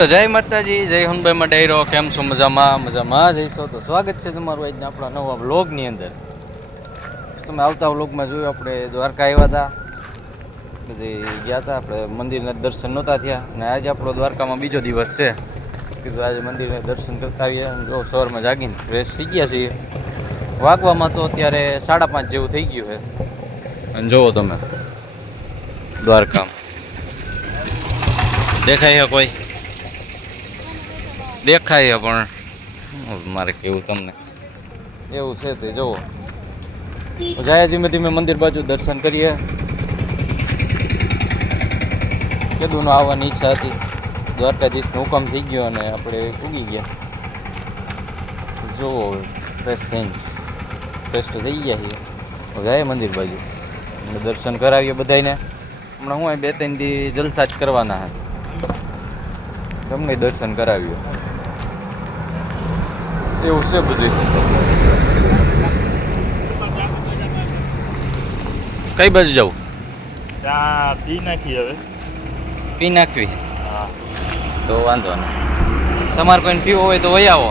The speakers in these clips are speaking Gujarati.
જય માતાજી, જય હનુભાઈ ડાયરો. કેમ છો? મજામાં જઈશો તો સ્વાગત છે તમારું આજના આપણા નવા વ્લોગની અંદર. તમે આવતા વ્લોગમાં જોયું આપણે દ્વારકા આવ્યા હતા, બધી ગયા હતા આપણે, મંદિરના દર્શન નહોતા થયા અને આજે આપણો દ્વારકામાં બીજો દિવસ છે. કીધું આજે મંદિરના દર્શન કરતા આવીએ. જો સવારમાં જાગીને ફ્રેશ થઈ ગયા છીએ. વાગવામાં તો અત્યારે 5:30 જેવું થઈ ગયું છે અને જુઓ તમે દ્વારકા દેખાય છે? કોઈ દેખાય પણ મારે કેવું તમને એવું છે તે જુઓ. જાય ધીમે ધીમે મંદિર બાજુ દર્શન કરીએ. કેદુનો આવવાની ઈચ્છા હતી, દ્વારકાધીશનો હુકમ થઈ ગયો અને આપણે ઉગી ગયા. જુઓ ફ્રેશ થઈને ફ્રેશ તો થઈ ગયા છીએ. જાય મંદિર બાજુ દર્શન કરાવીએ બધાને. હમણાં હું 2-3 દી જલસા જ કરવાના હતા, તમને દર્શન કરાવીએ એવું છે બધું. કઈ બાજુ જવું? ચા પી નાખી, હવે પી નાખવી? હા તો વાંધો નહીં. તમારે કોઈને પીવો હોય તો વહી આવો.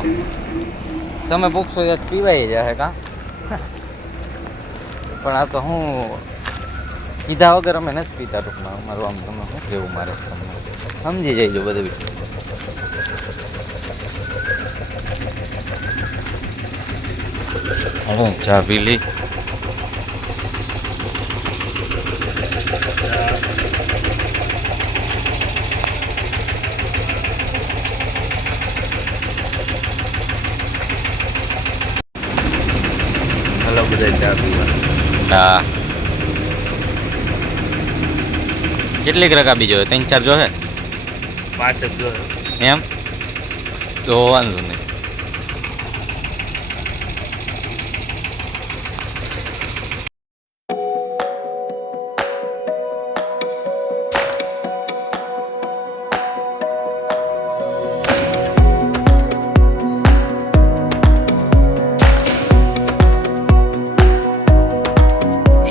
તમે પૂછશો યાદ પીવાય જાય કાં? પણ આ તો હું કીધા વગર અમે નથી પીતા ટૂંકમાં. અમારું આમ તમે શું કહેવું મારે, સમજી જઈજો બધું. હવે ચા પી લી. હલો બધા ચા પીવા. હા, કેટલીક રકાબી જોઈએ? 3-4 જોહે? 5 જ જો. એમ તો વાંધો નહીં.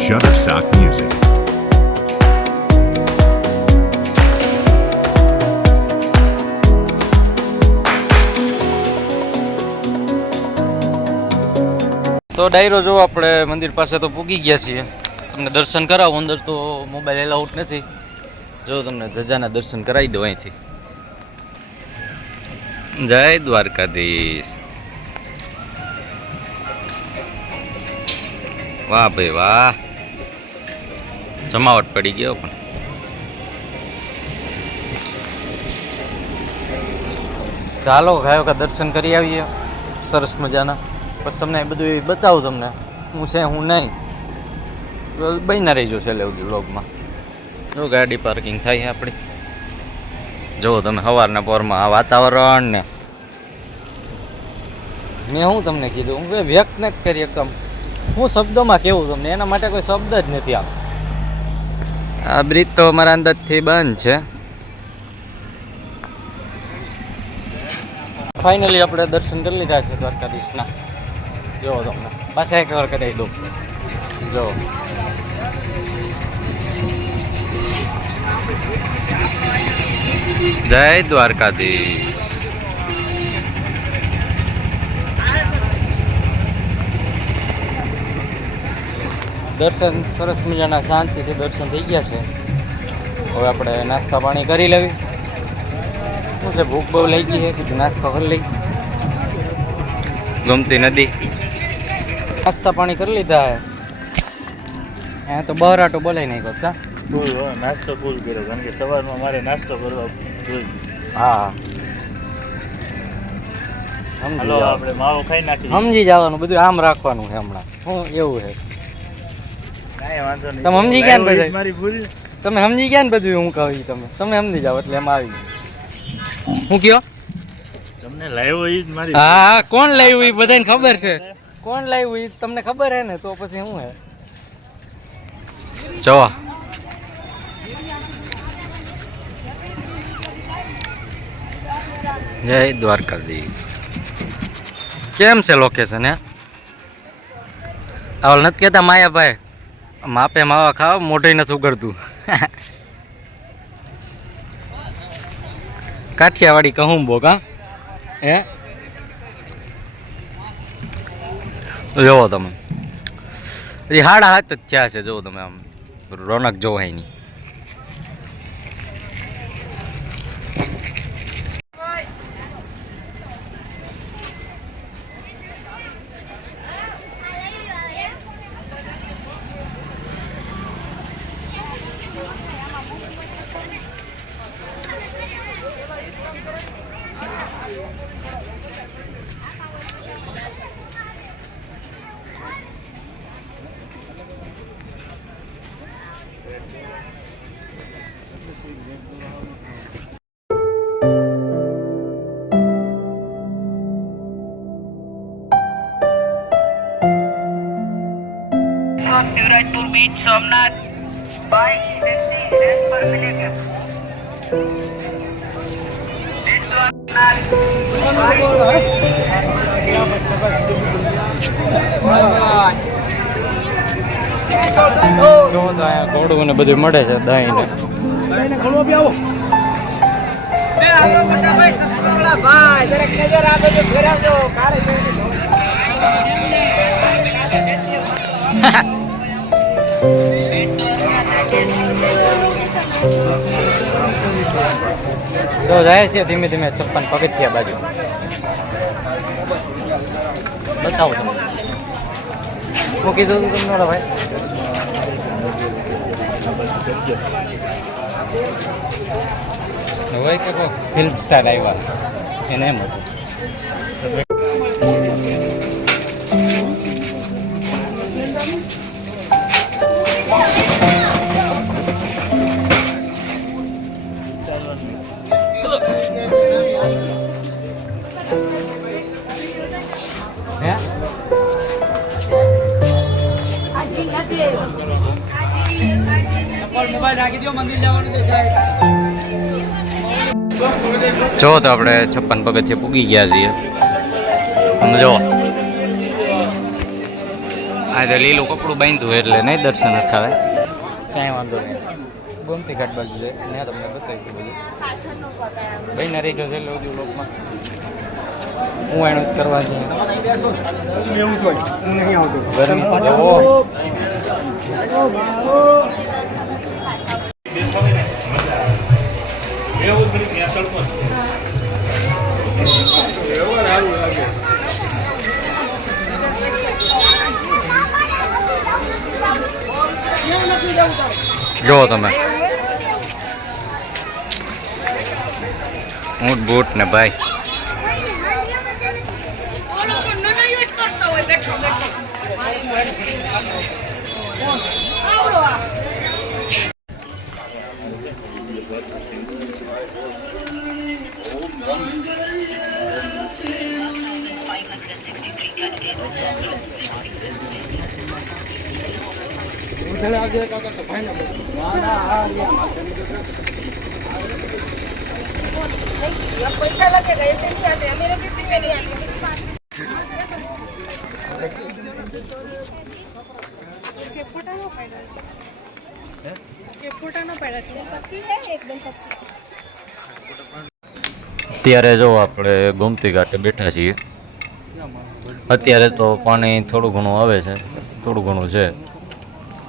Shutterstock Music. તો ડાયરો જો આપણે મંદિર પાસે તો પૂગી ગયા છીએ. તમને દર્શન કરાવો. અંદર તો મોબાઈલ એલાઉટ નથી. જો તમને ધજાના દર્શન કરાવી દો અહીંથી. જય દ્વારકાધીશ. વાહ ભાઈ વાહ, જમાવટ પડી ગયો. પણ ચાલો ગાયો કા દર્શન કરી આવીએ સરસ મજાના. પછી તમને બધું બતાવું તમને હું છે હું નહીં. બન્યા રહીજો છેલ્લે સુધી વ્લોગમાં. જો ગાડી પાર્કિંગ થાય છે આપણી. જુઓ તમે સવારના પોરમાં આ વાતાવરણ ને. મેં હું તમને કીધું, હું કંઈ વ્યક્ત નથી કરી એકદમ. હું શબ્દોમાં કેવું તમને, એના માટે કોઈ શબ્દ જ નથી. આ બ્રિજ તો અમારા અંદાજથી બંધ છે. ફાઇનલી આપણે દર્શન કરી લીધા છે દ્વારકાધીશના. જો તમને પાછા એક વાર કરાવી દઉં. જો જય દ્વારકાધીશ. દર્શન સરસ મજાના શાંતિથી દર્શન થઈ ગયા છે. હવે આપણે નાસ્તા પાણી કરી લેવી. શું છે, ભૂખ બહુ લઈ ગઈ છે કે નાસ્તો કરી લઈ. ગમતી નદી નાસ્તા પાણી કરી લીધા હે. અહીંયા તો બહરાટો બોલાય નહીં કરતા. ફૂલ નાસ્તો ફૂલ કર્યો, કારણ કે સવારમાં મારે નાસ્તો કરવા જોઈએ. હા, હાલો આપણે માવો ખાઈ નાખી. સમજી જવાનું, બધું આમ રાખવાનું છે હમણાં. શું એવું છે? કાંઈ વાંધો નહીં. તમે સમજી ગયા ને બધા? મારી ભૂલ. તમે સમજી ગયા ને બધું હું કહું. તમે સમજી જાઓ એટલે એમ આવી હું કયો. તમને લાવ્યો એ જ મારી. હા, કોણ લાવ્યું એ બધાને ખબર છે. કોણ લાવ્યું એ તમને ખબર હે ને, તો પછી શું હે. જો જય દ્વારકાધીશ. કેમ છે લોકેશન? હે આવલ નથી કહેતા માયાભાઈ, માપે માવા ખાવ, મોઢે નથી ઉગડતું. કાઠિયાવાડી કહું બો કા હે જોવો તમે હજી 7:30 જ થયા છે. જોવો તમે આમ રોનક જોવો એની. Shivrajpur beach Somnath bike taxi rent પર मिलेगा જો તો અહીંયા ઘોડું ને બધું મળે છે દહીં ને તો જાય છે ધીમે ધીમે 56 પગથિયા બાજુ. બતાવો તમે મૂકી દો તમને ભાઈ. હવે કે ફિલ્મ સ્ટાર આવ્યા એને એમ હતું. જો તો આપણે 56 પગથિયા પૂગી ગયા છીએ. તમે જો આ તો લીલું કપડું બાંધ્યું એટલે નહીં દર્શન અટકાવે. કાંઈ વાંધો નહીં. ગોમતી ઘાટ બાજુ છે ત્યાં તમને બતાવી બધું. ભાઈ ના રહી ગયો છે એટલે બધું લોકમાં હું એનું જ કરવા છું. ગરમી જવો જો તમે ઊંટ બૂટ ને ભાઈ पैसा लगेगा ऐसे नहीं आते हैं मेरे भी पे नहीं आते અત્યારે જો આપણે ગોમતી ઘાટે બેઠા છીએ. અત્યારે તો પાણી થોડું ઘણું આવે છે, થોડું ઘણું છે.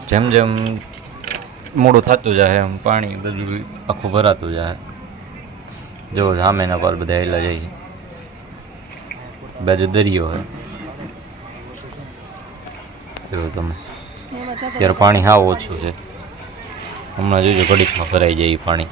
જેમ જેમ મોડું થતું જાય એમ પાણી બધું આખું ભરાતું જાય. જો સામેના પાર બધા હેલા જાય છે. બાજુ દરિયો હોય જો તમે. ત્યારે પાણી હાવ ઓછું છે. હમણાં જોજો ઘડીકમાં ભરાઈ જાય એ પાણી.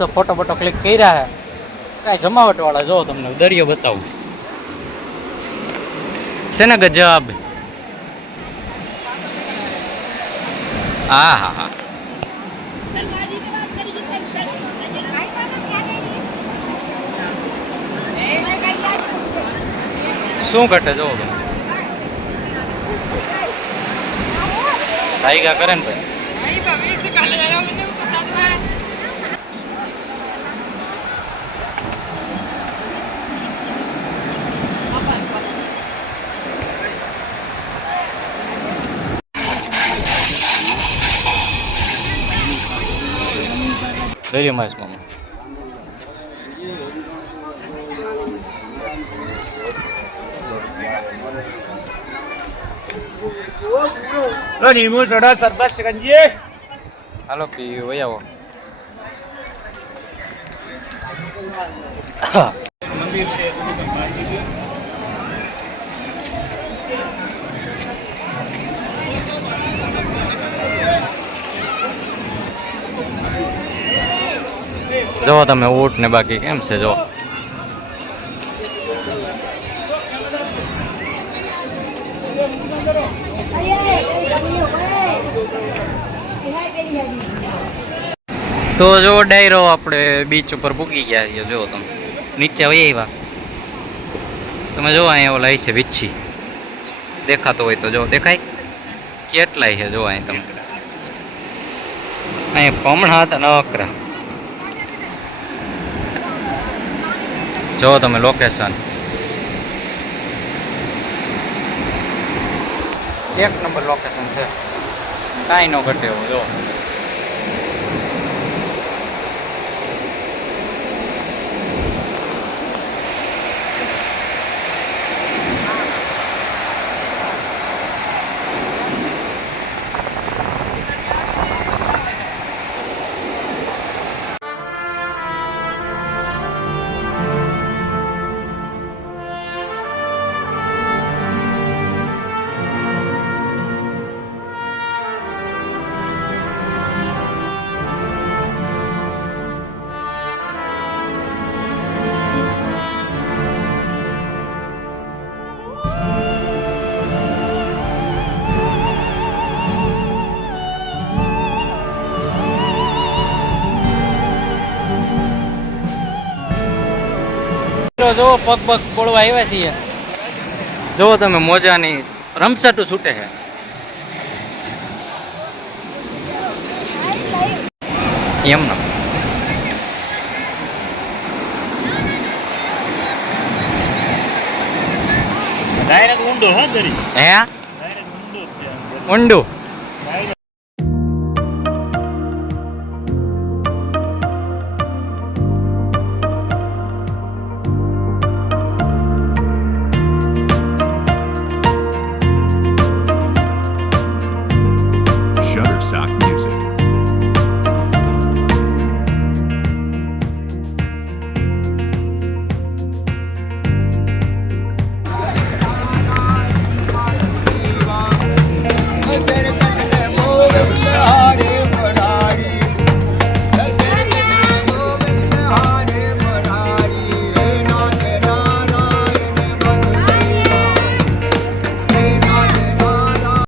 મસ્ત ફોટો બોટો ક્લિક કર્યા છે કાંઈ જમાવટવાળા જો તમને દરિયો બતાવું છે ને ગજબ હા હા હા શું ઘટે જોવો તમે ટાઈગા કરે ને ભાઈ લઈ લો માસ મામા લીંબુ સોડા સરબત શિકંજી હાલો પી વહી આવો મંદિર છે જો તમે ઊંટ ને બાકી કેમ છે જો તો જો ડાયરો આપણે બીચ ઉપર પૂકી ગયા છીએ જો તમે નીચે વહી આવ્યા તમે જો અહીંયા ઓલા છે વીછી દેખાતો હોય તો જો દેખાય કેટલાય છે જો અહીં તમે અહીંયા પમણા હતા નકરા જો તમે લોકેશન એક નંબર લોકેશન છે કાંઈ ન ઘટે એવું જો જો પગ પગ બોળવા આવ્યા છીએ જો તમે મોજાની રમસાટું છૂટે છે એમનો ડાયરેક્ટ ઊંડો હા દરી હે ડાયરેક્ટ ઊંડો છે ઊંડું